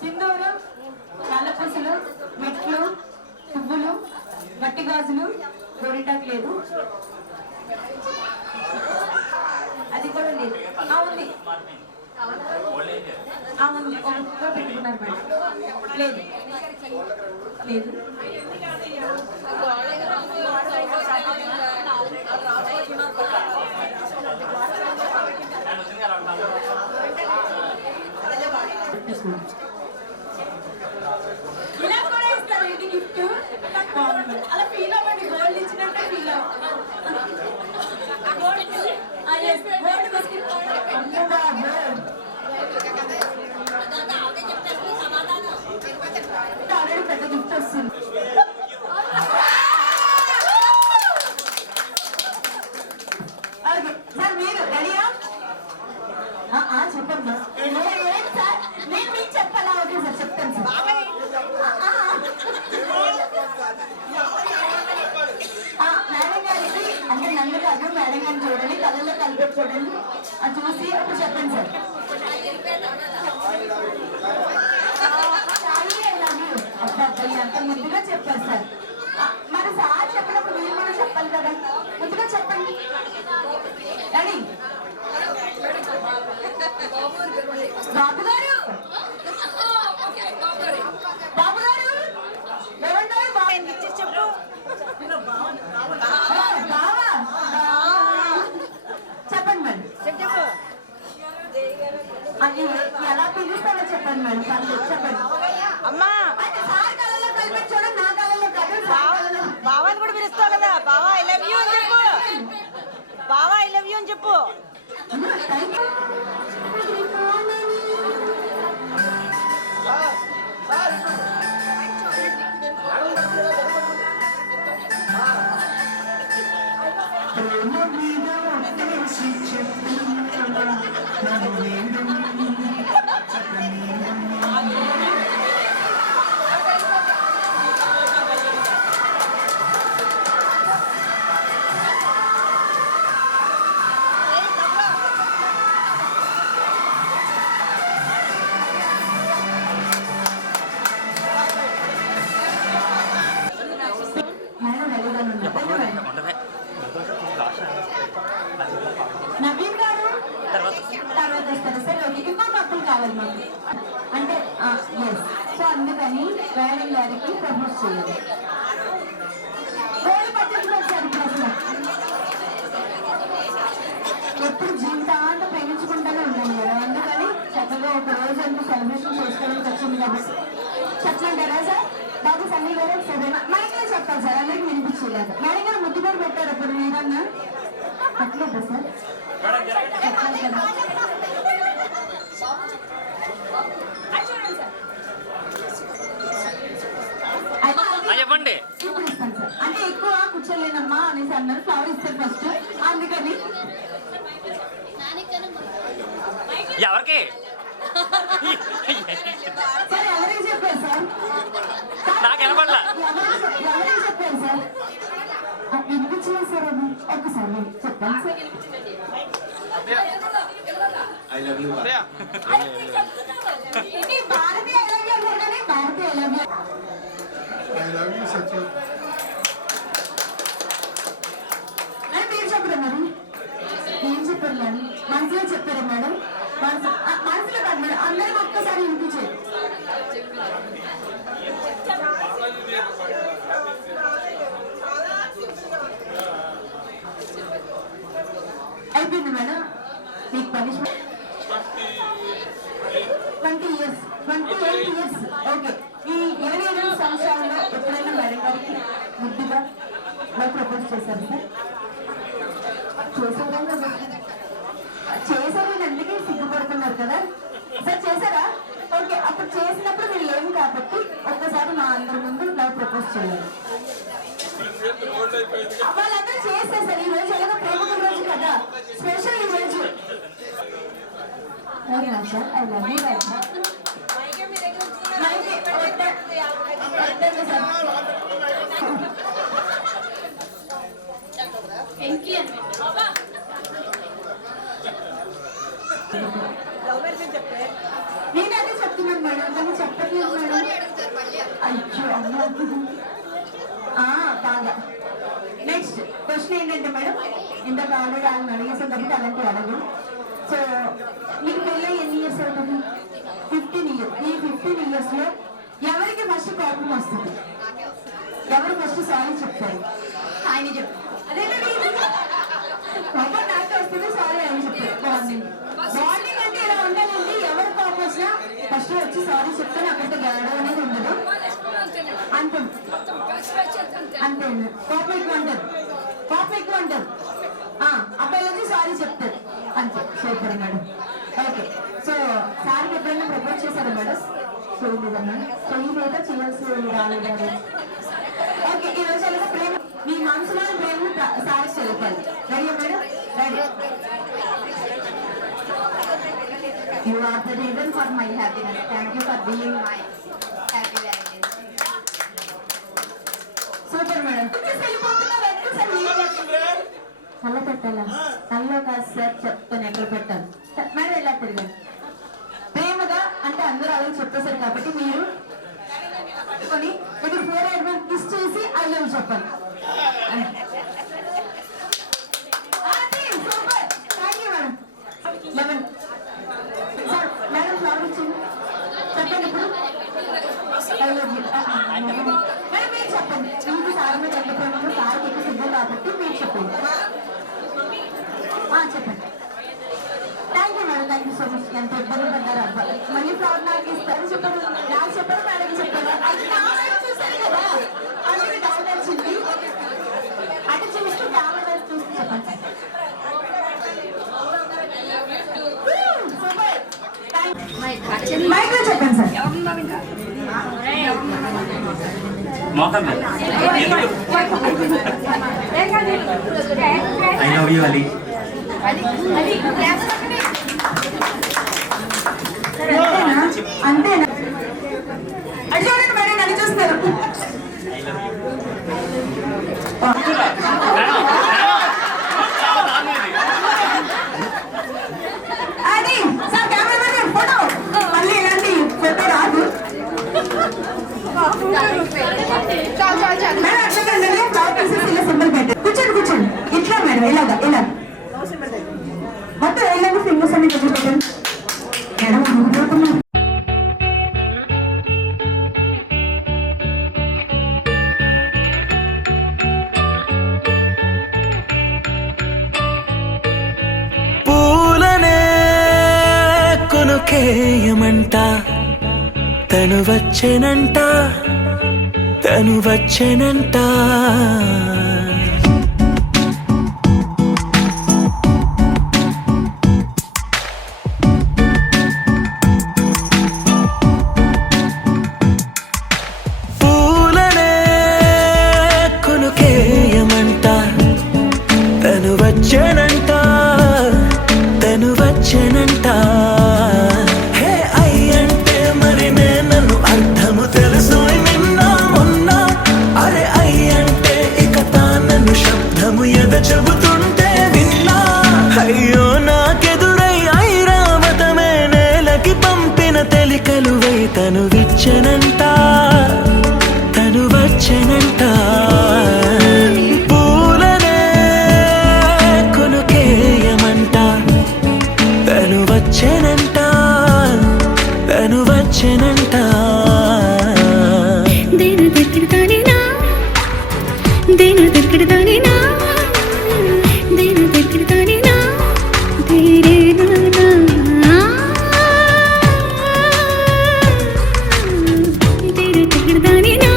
సింధూరు, కాళ్ళపూసలు, మెట్లు, పువ్వులు, మట్టి గాజులు, గోరింటాకు లేదు, అది కూడా లేదు. ఉంది ఉంది పెట్టుకున్నారు మేడం. లేదు లేదు ఇలా కూడా ఇస్తారు ఇది గిఫ్ట్. అలా ఫీల్ అవ్వండి, గోల్డ్ ఇచ్చినట్టే ఫీల్ అవ్వండి. ఆల్రెడీ పెద్ద గిఫ్ట్ వస్తుంది. ఓకే సార్, మీరు రెడీయా? చెప్పమ్మా. సార్ నేను మీకు చెప్పాలా? ఓకే సార్ చెప్తాను సార్. మేడం గారికి అంటే నన్ను కాదు, మేడం గారిని చూడండి, కళ్ళలో కలిపి చూడండి, అది చూసి అప్పుడు చెప్పండి సార్. అబ్బాయి అంత ముందుగా చెప్పారు సార్. మరి సార్ చెప్పినప్పుడు మీరు కూడా చెప్పాలి కదా, ముందుగా చెప్పండి. రెడీ? బాబు గారు, బాబు గారు ఏమంటారు? చెప్పు. చెప్పండి మేడం. అది ఎలా పిలుస్తారో చెప్పండి మేడం. చెప్పండి అమ్మా. సార్ కళలో కలిపి చూడండి, నా కళలో కాదు. బావాని కూడా పిలుస్తావు కదా. బావా ఐ లవ్ యూ అని చెప్పు. బావా ఐ లవ్ యూ అని చెప్పు. నవీన్ గారు తర్వాత వస్తారు సార్. ఓకే, ఇంకో కప్పులు కావాలి మాకు అంటే ఎస్. సో అందుకని మేడం గారికి ప్రపోజ్ చేయాలి. గోల్డ్ పట్టించుకోండి సార్. ఇప్పుడు అసలు ఎప్పుడు జీవితాంతా ప్రేమించుకుంటూనే ఉన్నాను మేడం. అందుకని చక్కగా ఒక రోజు అంతా సెలబ్రేషన్ చేసుకోవడానికి వచ్చింది కాబట్టి చెప్తుంటారా సార్? బాబు సన్నీ గారు సరే మైక్లో చెప్పాలి సార్, అందరికి వినిపించలేదు. మేడం గారు ముద్దు పేరు పెట్టారు అప్పుడు మీరన్నా అట్లేదా సార్? చెప్పాలి కదా. చెప్పండి. ఇప్పుడు ఇస్తాను సార్. అంటే ఎక్కువ కూర్చోలేనమ్మా అనేసి అన్నారు. ఫ్లవర్ ఇస్తారు ఫస్ట్, అందుకని ఎవరికి సార్ ఎవరికి చెప్పారు సార్? నాకు వినపడలా. ఎవరికి చెప్పారు సార్? వినిపించలేదు సార్. అది ఒక్కసారి చెప్పండి సార్. I love you. ఇది భారతి ఐ లవ్ యూ అన్నారు కానీ Bharati I love you. I love you, Satya. అని మీరు చెప్పరా మరి? ఏం చెప్పారు మేడం? మనసులో చెప్పారా మేడం? మనసులో కాదు మేడం, అందరికి ఒక్కసారి వినిపించేది. అయిపోయింది మేడం మీకు పనిష్మెంట్. 20 years 28 years. ఓకే, ఈ 28 సంవత్సరాల్లో ఎప్పుడైనా మేడం గారికి ముద్దుగా నాకు ప్రపోజ్ చేశారు సార్? చేశారని అందుకే సిగ్గుపడుతున్నారు కదా సార్? చేశారా? ఓకే, అప్పుడు చేసినప్పుడు మీరు ఏం కాబట్టి ఒక్కసారి మా అందరి ముందు లవ్ ప్రపోజ్ చేయాలి. వాళ్ళందరూ చేస్తారు సార్. ఈ రోజు ఎలాగో ప్రేమ రోజు కదా, స్పెషల్ ఈ రోజు. ఓకేనా సార్? I love you. నేను అదే చెప్తున్నాను మేడం, కానీ చెప్పట్లేదు మేడం. అయ్యో అమ్మో. బాగా. నెక్స్ట్ క్వశ్చన్ ఏంటంటే మేడం, ఇందాక ఆల్రెడీ ఆయన అడిగేసాం కాబట్టి అలాంటి అడగదు. సో మీకు పెళ్ళి ఎన్ని ఇయర్స్ అవుతుంది? 15 years. ఈ 15 years లో ఎవరికి ఫస్ట్ కోపం వస్తుంది? ఎవరు ఫస్ట్ సారీ చెప్తారు? ఆయన చెప్తారు. అదే కోపం నాకు వస్తుంది, సారీ ఆయన చెప్తారు. బాగుంది. బాండింగ్ అంటే ఇలా ఉండాలండి. ఎవరు కోపం వచ్చినా ఫస్ట్ వచ్చి సారీ చెప్తాను, అక్కడితో గడవ అనేది ఉండదు. అంతే అంతే. కోపం ఎక్కువ అంటారు, కోపం ఎక్కువ అంటారు. అబ్బాయిలు వచ్చి సారీ చెప్తారు అంతే. Super madam. ఓకే. సో సార్కి ఎప్పుడైనా ప్రపోజ్ చేశారా మేడం? చేయలేదమ్మా. చేయలేదా? చేయాల్సి రాలేదు. ఓకే. ఈ రోజు ఎలా ప్రేమ, మీ మనసులో ప్రేమ సార్ చదువుకోవాలి. Ready madam? Ready. You are the reason for my happiness. Thank you for being my happy valentine. Super madam. కళ్ళ పెట్టాలా? కళ్ళలో కాదు సార్, చెప్తాను ఎక్కడ పెట్టాలి మేడం. ఎలా తిరిగారు? ప్రేమగా అంటే అందరూ అలాగే చెప్పేశారు కాబట్టి మీరు కొని ఇది 4 అడ్వాన్స్ కిస్ చేసి ఐ లవ్ చెప్పాలి. Super. Thank you madam. 11 sir madam flower ఇచ్చింది చెప్పండి. ఇప్పుడు ఐ లవ్ యూ మేడం మీరు చెప్పండి. మీకు సార్ మీద ఎంత ప్రేమ, సార్కి ఎక్కువ సిద్ధం కాబట్టి మీరు చెప్పండి. చెప్పండి. Thank you madam. Thank you so much. ఎంత ఇబ్బంది పడ్డారు అబ్బాయి. మళ్ళీ ఫ్లవర్ నాకు ఇస్తారు చెప్పారు, నాకు చెప్పారు, మేడం చెప్పారు. అది నా వైపు చూసారు కదా, అందుకే డౌట్ వచ్చింది. అంటే చూస్తూ కెమెరా వైపు చూస్తూ చెప్పండి. మైక్లో చెప్పండి sir. I love you Ali. అంతేనా? అది చూడండి మేడం, నన్ను చూస్తారు. అది సార్ కెమెరా ఫోటో మళ్ళీ ఇలాంటి ఫోటో రాదు మేడం. అట్లా ఇలా సింబల్ పెట్టారు. కూర్చోండి కూర్చోండి. ఇట్లా మేడం, ఇలాగా ఇలా మొత్తం ఇలాంటి ఫింగర్స్ అన్ని కొంచెం పెట్టండి మేడం. పూలనే కొనుకేయమంట, తను వచ్చెనంట, తను వచ్చెనంట. పూలనే కొనుకేయమంట, తను వచ్చెనంట, తను వచ్చెనంట. హే అయ్యంటే మరి నన్ను అర్థము తెలుసు నిన్న మొన్న. అరే అయ్యంటే ఇక తానన్ను శబ్దము ఎద చెబుతుంటే విన్నా. అయ్యో నాకెదురై ఐరావతమే నేలకి పంపిన తెలికలువై తను విచ్చెనంట, తను వచ్చెనంట. పూలనే కొనుకేయమంట, తను వచ్చెనంట, తను వచ్చెనంట. దేని దగ్గరదానినా, దేని దగ్గరదానినా, దేని దగ్గరదానినా, దేరేనా దేని దగ్గరదానినా,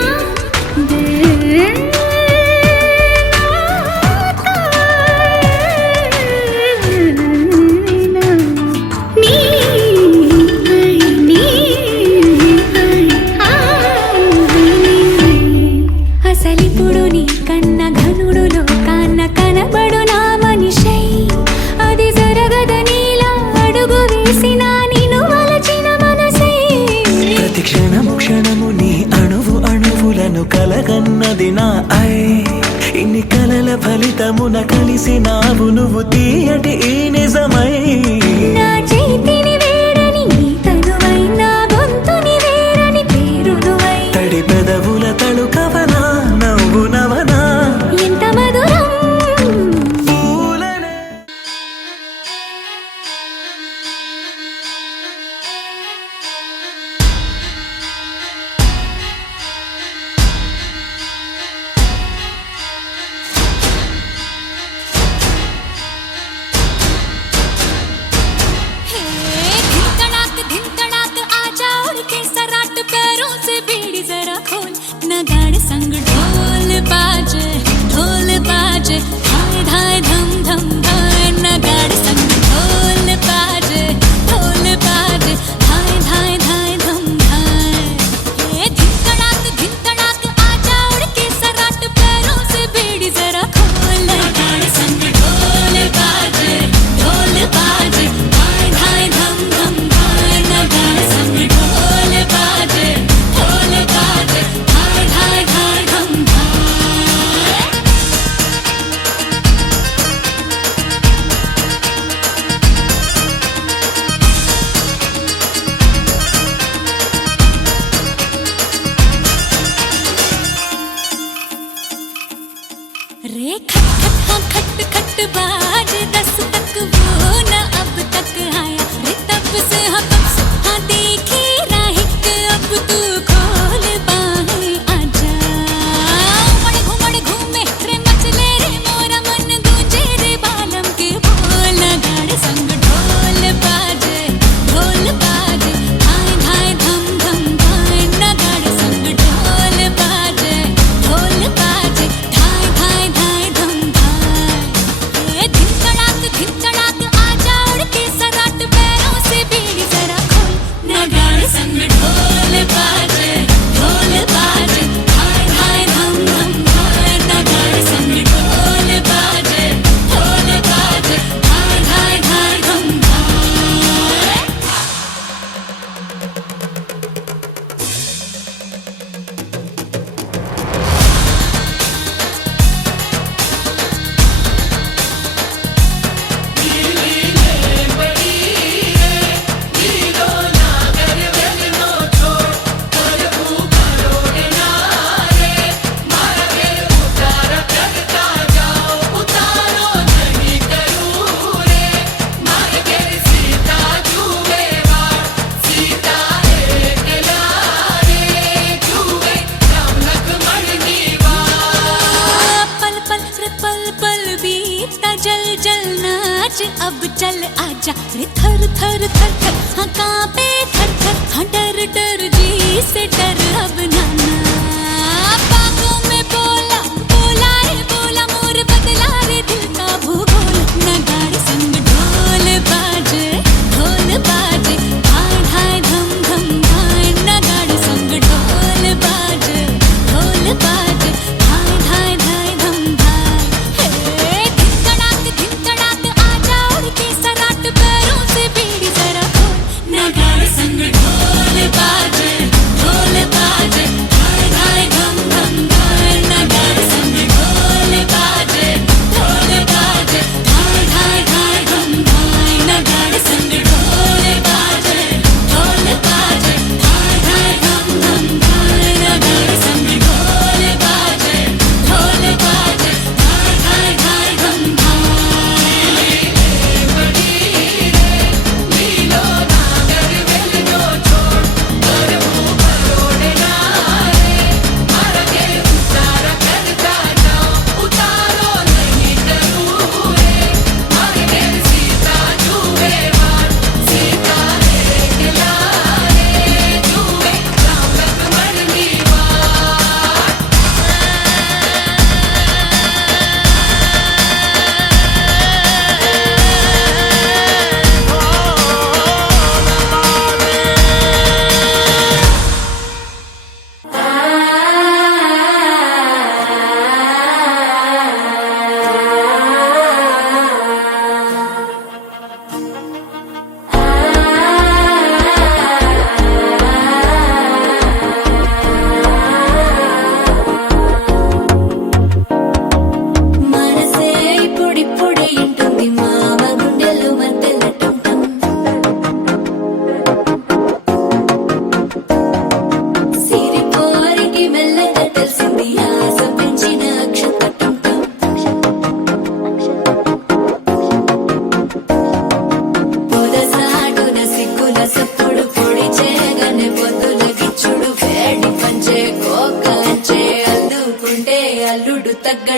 నీ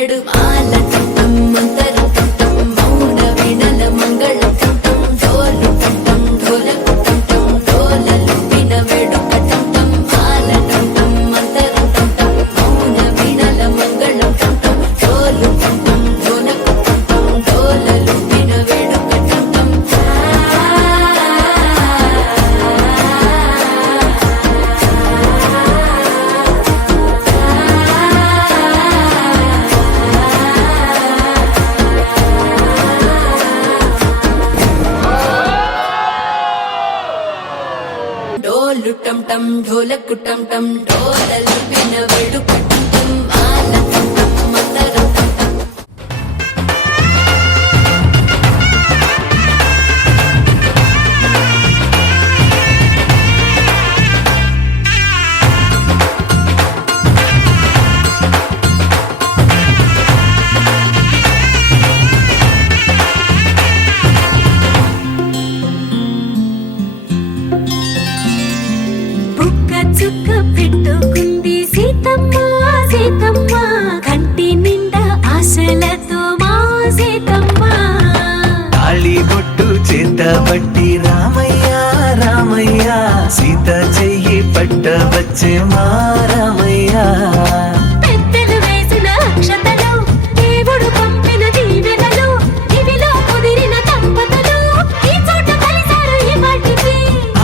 నడుమాల టం మంతర టం మౌన వీణల మంగళ టం డోలు టం ఢోలకు టం డోలలు విన వేడుక టం మాల టం మంతర టం మౌన వీణల మంగళ టం డోలు టం ఢోలకు టం డోలలు విన వేడుక టం డోలు టం టం ఢోలకు టం టం డోలలు విన వేడుక టం మాల టం మంతర టం బుక్క చుక్క పెట్టుకుంది సీతమ్మ సీతమ్మ కంటి నిండా ఆశలతో మా సీతమ్మ తాళి బొట్టు చేతబట్టి రామయ్య రామయ్య సీత చెయ్యి పట్ట వచ్చే మా రామయ్య పెద్దలు వేసిన అక్షతలు దేవుడు పంపిన దీవెనలు ఇవిలో కుదిరిన దంపతులు ఈ చోట కలిశారు ఈ వాటికి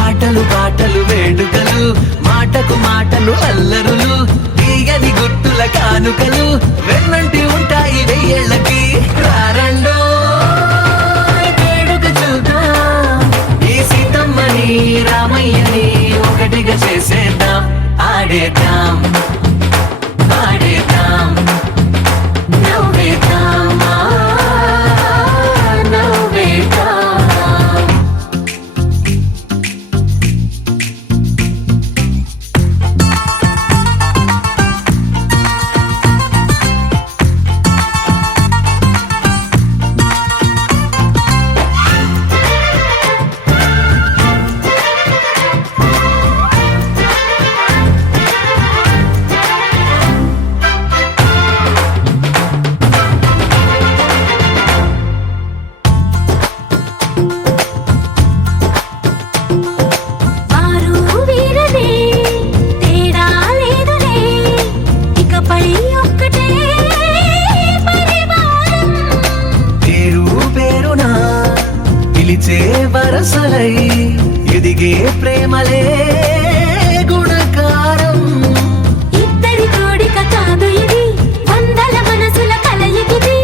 ఆటలు పాటలు వేడుకలు మాటకు మాటలు అల్లరులు తీయని గుర్తుల కానుకలు వెన్నంటి ఉంటాయి వెయ్యేళ్ళకి రారండో వేడుక చూద్దాం ఈ సీతమ్మని రామయ్యని ఒకటిగా చేసేద్దాం ఆడేద్దాం పాడేద్దాం నవ్వేద్దాం నవ్వేద్దాం వారు వీరనే తేడా లేదులే ఇకపై ఒక్కటే పరివారం పేరు పేరునా పిలిచే వరసలై ఎదిగే ప్రేమలే గుణకారం ఇద్దరి కోడిక కాదు ఇది వందల మనసుల కలయికిది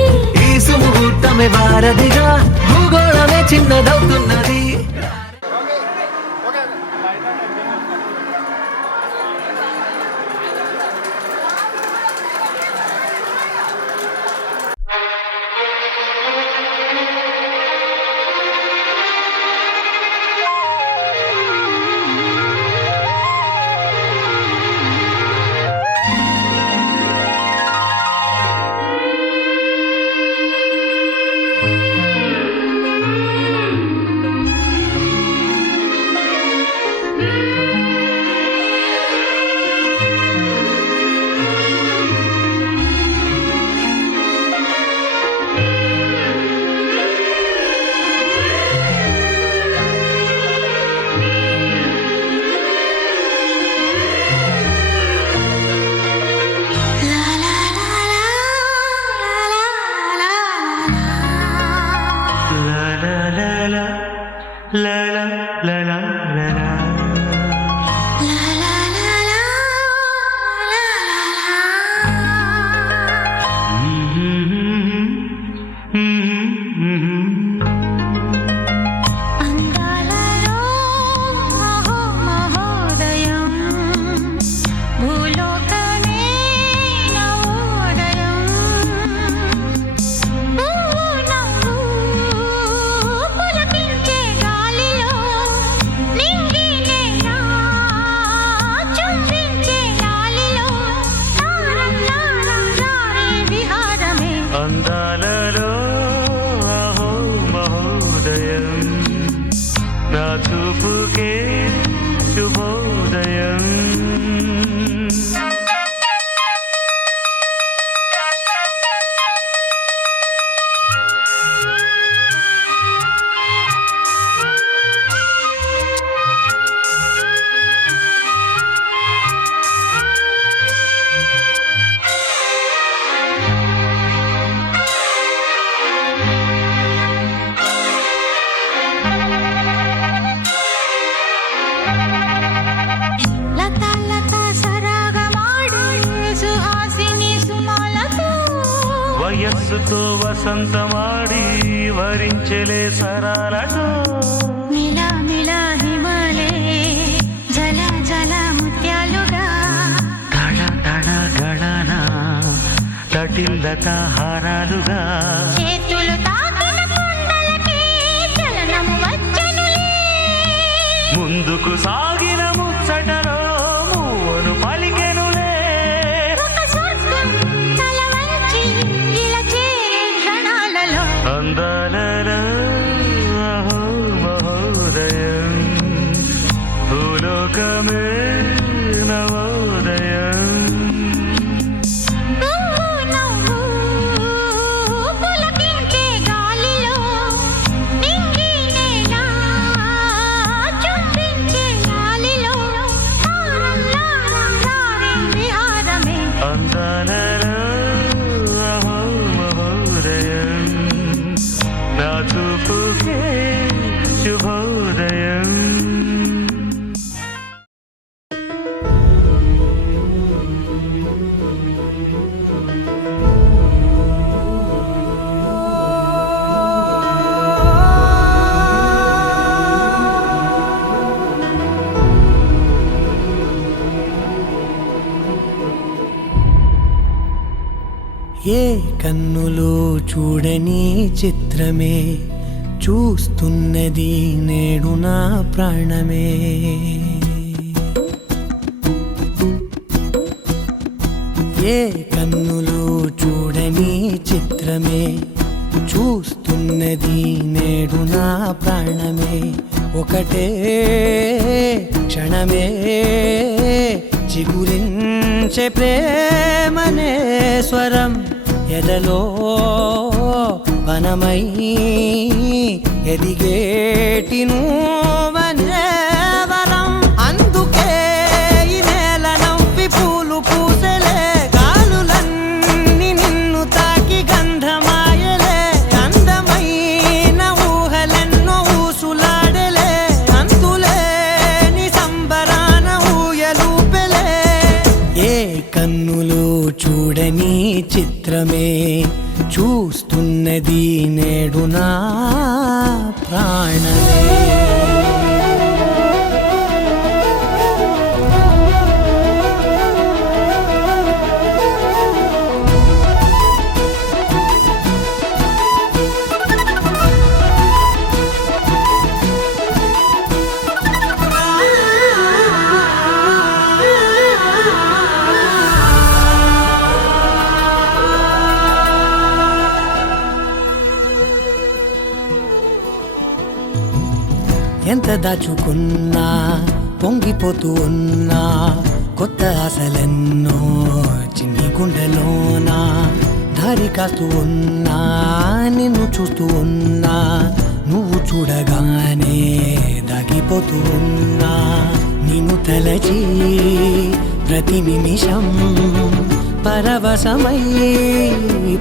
ఈ సుముహూర్తమే వారధిగా భూగోళమే చిన్నదవుతున్నది అందాలలో మహోదయం భూలోకమే నవోదయం నవ్వు పులకించే గాలిలో నింగి నేల చుంబించే లాలిలో తారం లారం రారే విహారమే అందాలలో అహో మహోదయం నా చూపుకే శుభోదయం వయసుతో వసంతమాడి వరించలే సరాలతో మిలా మిలా హిమాలే జల జల ముత్యాలుగా తడ తడ గళన తటిల్లత హారాలుగా చేతులు తాకిన కొండలకే చలనము వచ్చనులే ముందుకు సాగిన ముచ్చటలో మూవను పలికెనులే ఒక స్వర్గం తల వంచి ఇలా చేరే క్షణాలలో అందాలలో అహో మహోదయం భూలోకమే నవోదయం నువ్వు నవ్వు పులకించే గాలిలో నింగి నేల చుంబించే గాలిలో తారల్లా రారే విహారమే అందాలలో అహో మహోదయం నా చూపుకే శుభోదయం ఏ కన్నులో చూడని చిత్రమే చూస్తున్నది నేడు నా ప్రాణమే ఏ కన్నులో చూడని చిత్రమే చూస్తున్నది నేడు నా ప్రాణమే ఒకటే క్షణమే చిగురించే ప్రేమనే స్వరం ఎదలో వనమై ఎదిగేటి నువ్వనే వరం అందుకే ఈ నేల నవ్వి పూలు పూసెలే గాలులన్నీ నిన్ను తాకి గంధమాయలే అందమైన ఊహలెన్నో ఊసులాడలే అంతులేని సంబరాన ఊయలూపెలే ఏ కన్నులో చూడని చిత్రమే చూస్తున్నది నేడు నా ప్రాణమే ఎంత దాచుకున్నా పొంగిపోతూ ఉన్నా కొత్త ఆశలెన్నో చిన్ని గుండెలోనా దారి కాస్తూ ఉన్నా నిన్ను చూస్తూ ఉన్నా నువ్వు చూడగానే దాగిపోతూ ఉన్నా నిన్ను తలచి ప్రతి నిమిషం పరవశమై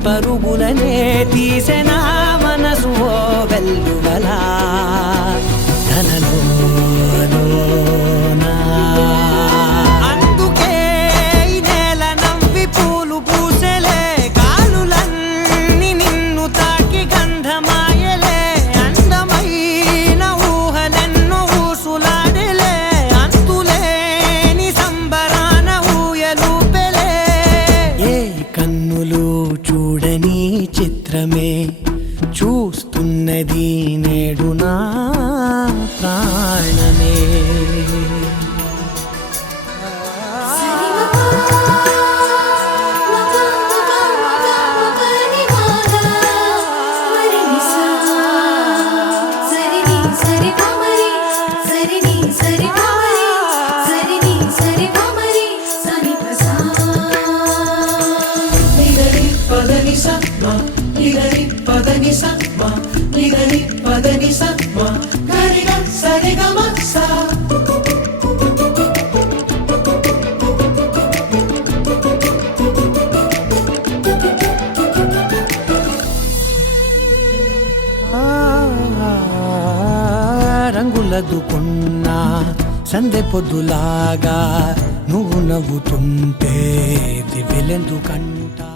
పరుగులనే తీసెనా మనసు ఓ వెల్లువలా తనలోనా అందుకే ఈ నేల నవ్వి పూలు పూసెలే గాలులన్నీ నిన్ను తాకి గంధమాయలే అందమైన ఊహలెన్నో ఊసులాడలే అంతులేని సంబరాన ఊయలూపెలే ఏ కన్నులు చూడని చిత్రమే చూస్తున్నది నేడు నా ప్రాణమే రంగులదుకున్నా సందె పొద్దులాగా నువ్వు నవ్వుతుంటే దివ్వెలెందుకంటా